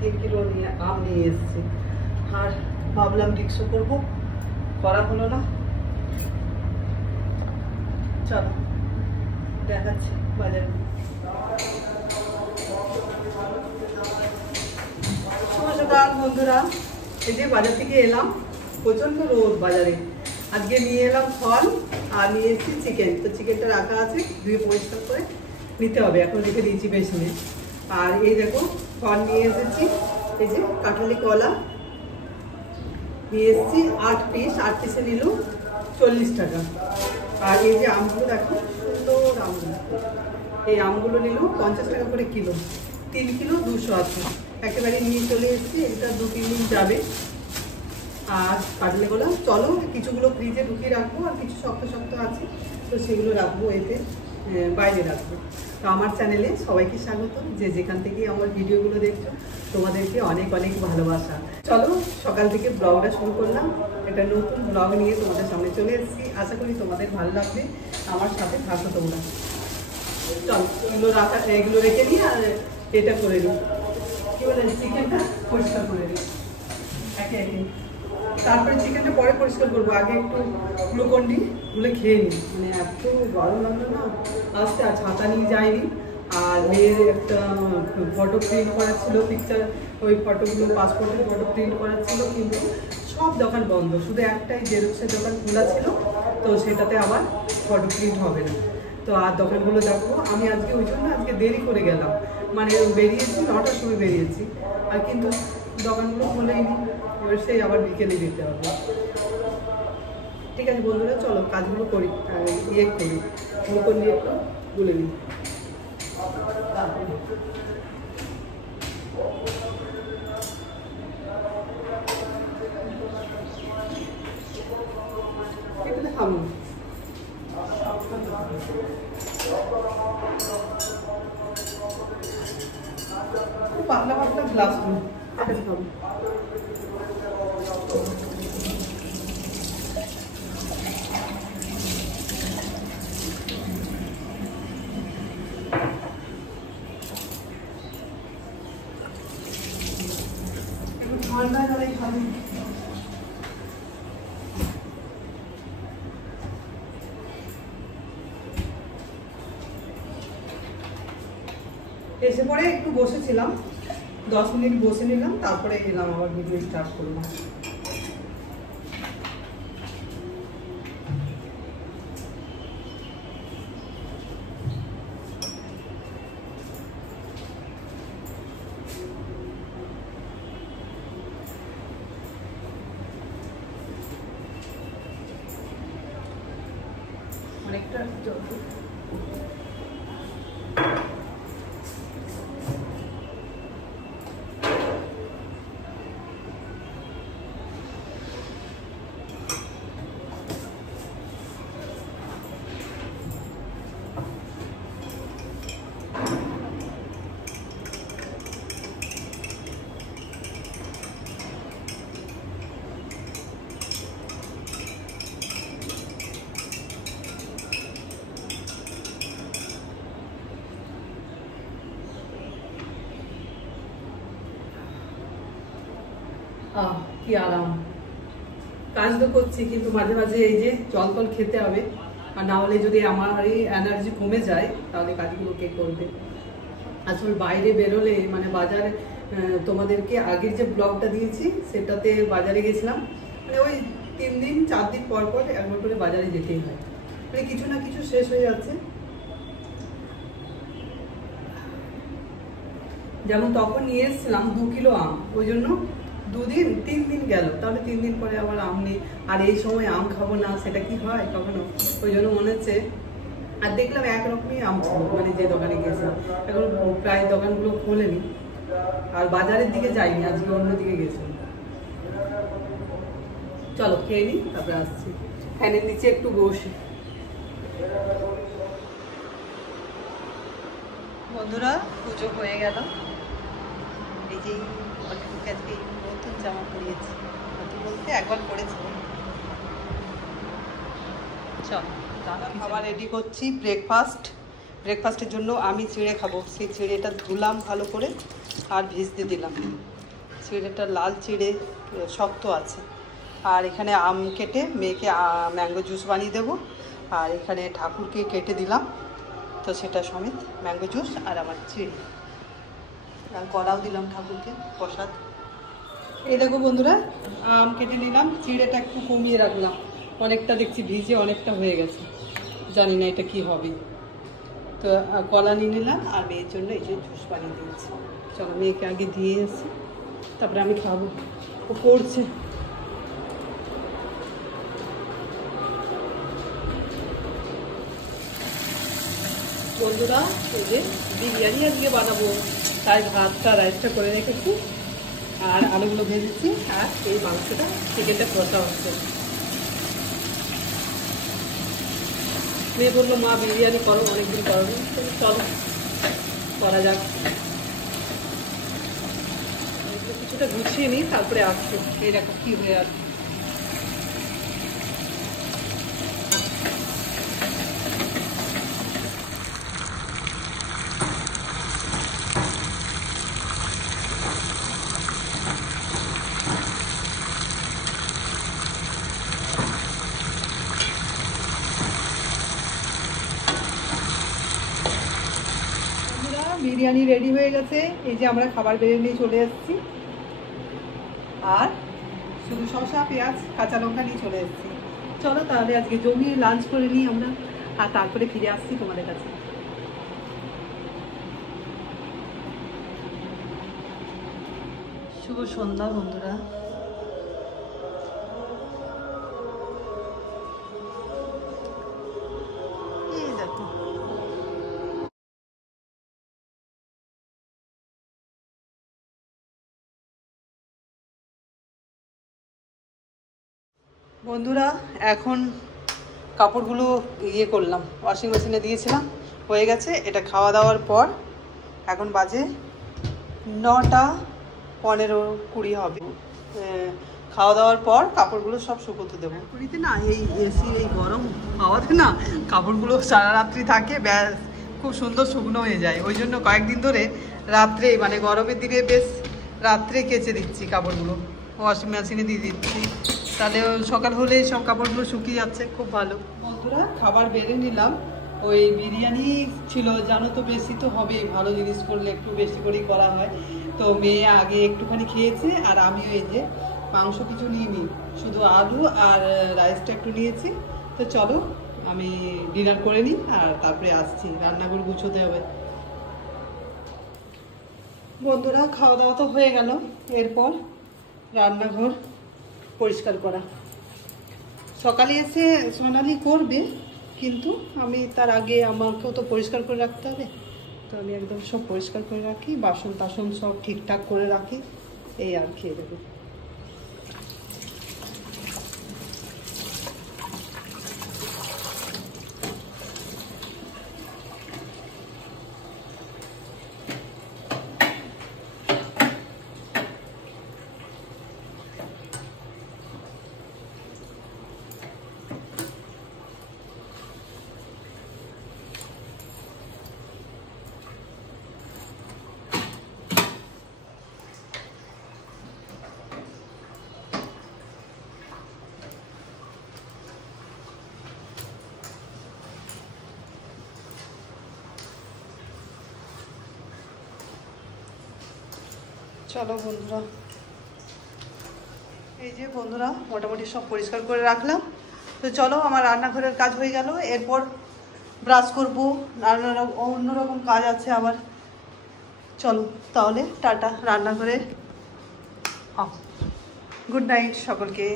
3 kilo আম নিয়ে এসেছি। আর ভাবলাম রিক্সা করবো, করা হলো না। চলো দেখাচ্ছি বাজারে। শুভ সকাল বন্ধুরা, এই যে বাজার থেকে এলাম, প্রচন্ড রোদ বাজারে। আজকে নিয়ে এলাম ফল আর নিয়ে এসেছি চিকেন। তো চিকেনটা রাখা আছে, ধুয়ে পরিষ্কার করে নিতে হবে, এখন রেখে দিয়েছি বেসনে। আর এই দেখো ফল নিয়ে এসেছি, এই যে কাঁঠালি কলা নিয়ে এসেছি 8 পিস, 8 পিসে নিল 40 টাকা। আর এই যে আমগুলো দেখো, সুন্দর আমগুলো, এই আমগুলো নিল 50 টাকা করে কিলো, 3 কিলো 200 আছে। একেবারে নিয়ে চলে এসেছি, এটা 2-3 দিন যাবে। আর কাটলে গোলা, চলো কিছুগুলো ফ্রিজে ঢুকিয়ে রাখবো, আর কিছু শক্ত শক্ত আছে, তো সেগুলো রাখবো এতে, বাইরে রাখবো। তো আমার চ্যানেলে সবাইকে স্বাগত, যে যেখান থেকে আমার ভিডিওগুলো দেখছো তোমাদেরকে অনেক অনেক ভালোবাসা। চলো সকাল থেকে ব্লগটা শুরু করলাম, একটা নতুন ব্লগ নিয়ে তোমাদের সামনে চলে এসেছি। আশা করি তোমাদের ভালো লাগবে, আমার সাথে থাকো তোমরা। চলো এগুলো রেখে নিই, আর এটা করে নিই, কি বলে, চিকেনটা পরিষ্কার করে নিই একে একে। তারপরে চিকেনটা পরে পরিষ্কার করবো, আগে একটু গ্লুকন্ডি গুলে খেয়ে নিই। মানে এত গরম লাগলো না, আজকে আর ছাতা নিয়ে যাইনি। আর মেয়ের একটা ফটো প্রিন্ট করা ছিল, পিকচার, ওই ফটোগুলো পাসপোর্টের ফটো প্রিন্ট করা ছিল, কিন্তু সব দোকান বন্ধ, শুধু একটাই জেরক্সের দোকান খোলা ছিল, তো সেটাতে আবার ফটো প্রিন্ট হবে না। তো আর দোকানগুলো দেখবো আমি আজকে, ওই জন্য আজকে দেরি করে গেলাম। মানে বেরিয়েছি 9টার সময় বেরিয়েছি, আর কিন্তু দোকানগুলো খোলেইনি, এবার সেই আবার বিকেলে যেতে হবে। ঠিক আছে বন্ধুরা, চলো কাজগুলো করি, ইয়ে করি, মুখর নিয়ে একটু গুলে নিই। এখানে থামুন, পাতলা পাতলা গ্লাসগুলো এখানে থামুন। ঠান্ডা জলে খাবি। এসে পরে একটু বসেছিলাম, 10 মিনিট বসে নিলাম, তারপরে এলাম আবার ভিডিও স্টার্ট করলাম। অনেকটা কি আরাম। কাজ তো করছি, কিন্তু মাঝে মাঝে এই যে জল টল খেতে হবে, আর না হলে যদি আমার এই এনার্জি কমে যায় তাহলে কাজগুলো কে করবে। আসলে বাইরে বেরোলে, মানে বাজারে, তোমাদেরকে আগের যে ব্লগটা দিয়েছি সেটাতে বাজারে গেছিলাম, মানে ওই 3 দিন 4 দিন পর পর একবার করে বাজারে যেতেই হয়, মানে কিছু না কিছু শেষ হয়ে যাচ্ছে। যেমন তখন নিয়ে এসেছিলাম 2 কিলো আম, ওই জন্য 3 দিন গেল, তাহলে 3 দিন পরে আবার আম নেই। আর এই সময় আম খাবো না, সেটা কি হয় কখনো? ওই জন্য মনে হচ্ছে। আর দেখলাম একরকমই আম ছিল, মানে যে দোকানে গেছিলাম, এখন প্রায় দোকানগুলো খোলেনি। আর বাজারের দিকে যাইনি, আজকে অন্যদিকে গেছিলাম। চলো খেয়ে নিই, তারপরে আসছি। ফ্যানের নিচে একটু বসি। বন্ধুরা পুজো হয়ে গেল, এই যে আজকে নতুন জামা পরিয়েছি, নতুন বলতে একবার পরেছিলাম। চল খাবার রেডি করছি, ব্রেকফাস্টের জন্য আমি চিড়ে খাবো। সেই চিড়েটা ধুলাম ভালো করে আর ভিজতে দিলাম। চিড়েটা লাল চিড়ে, শক্ত আছে। আর এখানে আম কেটে মেয়েকে ম্যাঙ্গো জুস বানিয়ে দেবো। আর এখানে ঠাকুরকে কেটে দিলাম, তো সেটা সমেত ম্যাঙ্গো জুস। আর আমার চিড়ে আর কলাও দিলাম ঠাকুরকে প্রসাদ। এই দেখো বন্ধুরা, আম কেটে নিলাম, চিড়েটা একটু কমিয়ে রাখলাম, অনেকটা দেখছি ভিজে অনেকটা হয়ে গেছে, জানি না এটা কি হবে। তো কলা নিয়ে নিলাম আর মেয়ের জন্য এই যে জুস বানিয়ে দিয়েছি। চলো মেয়েকে আগে দিয়ে এসেছি, তারপরে আমি খাবো। ও পড়ছে। বন্ধুরা এই যে বিরিয়ানি আজকে বানাবো, তাই ভাতটা রাইসটা করে রেখেছি আর আলুগুলো ভেজেছি। আর এই মাংসটা চিকেনটা কষা হচ্ছে। মেয়ে বললো মা বিরিয়ানি করো, অনেকদিন করো, চলো করা যাক। কিছুটা গুছিয়ে নিই তারপরে আসছে। এই দেখো কি হয়ে আছে। বিরিয়ানি রেডি হয়ে গেছে। এই যে আমরা খাবার বেড়ে নিয়ে চলে এসেছি, আর শুধু শসা পেঁয়াজ কাঁচা লঙ্কা নিয়ে চলে এসেছি। চলো তাহলে আজকে জমিয়ে লাঞ্চ করে নিই আমরা, আর তারপরে ফিরে আসছি তোমাদের কাছে। শুভ সন্ধ্যা বন্ধুরা। এই দেখো বন্ধুরা, এখন কাপড়গুলো ইয়ে করলাম, ওয়াশিং মেশিনে দিয়েছিলাম, হয়ে গেছে। এটা খাওয়া দাওয়ার পর এখন বাজে 9টা 15-20 হবে। খাওয়া দাওয়ার পর কাপড়গুলো সব শুকোতে দেবো। পুরীতে না এই এসি এই গরম হাওয়াতে না কাপড়গুলো সারা রাত্রি থাকে, ব্যাস খুব সুন্দর শুকনো হয়ে যায়। ওই জন্য কয়েকদিন ধরে রাত্রে, মানে গরমের দিনে বেশ রাত্রে কেচে দিচ্ছি কাপড়গুলো, ওয়াশিং মেশিনে দিয়ে দিচ্ছি, তাহলে সকাল হলেই সব কাপড়গুলো শুকিয়ে যাচ্ছে, খুব ভালো। বন্ধুরা খাবার বেড়ে নিলাম। ওই বিরিয়ানি ছিল, জানো তো বেশি তো হবেই, ভালো জিনিস করলে একটু বেশি করেই করা হয়। তো মেয়ে আগে একটুখানি খেয়েছে, আর আমিও এই যে মাংস কিছু নিইনি, শুধু আলু আর রাইসটা একটু নিয়েছি। তো চলো আমি ডিনার করে নিই আর তারপরে আসছি, রান্নাঘর গুছোতে হবে। বন্ধুরা খাওয়া দাওয়া তো হয়ে গেল, এরপর রান্নাঘর পরিষ্কার করা। সকালে এসে সোনালি করবে, কিন্তু আমি তার আগে আমাকেও তো পরিষ্কার করে রাখতে হবে। তো আমি একদম সব পরিষ্কার করে রাখি, বাসন টাসন সব ঠিকঠাক করে রাখি, এই আর খেয়ে দেবো। চলো বন্ধুরা, এই যে বন্ধুরা মোটামুটি সব পরিষ্কার করে রাখলাম। তো চলো আমার রান্নাঘরের কাজ হয়ে গেল, এরপর ব্রাশ করবো, অন্যরকম কাজ আছে আবার। চলো তাহলে টাটা, রান্নাঘরে গুড নাইট সকলকে।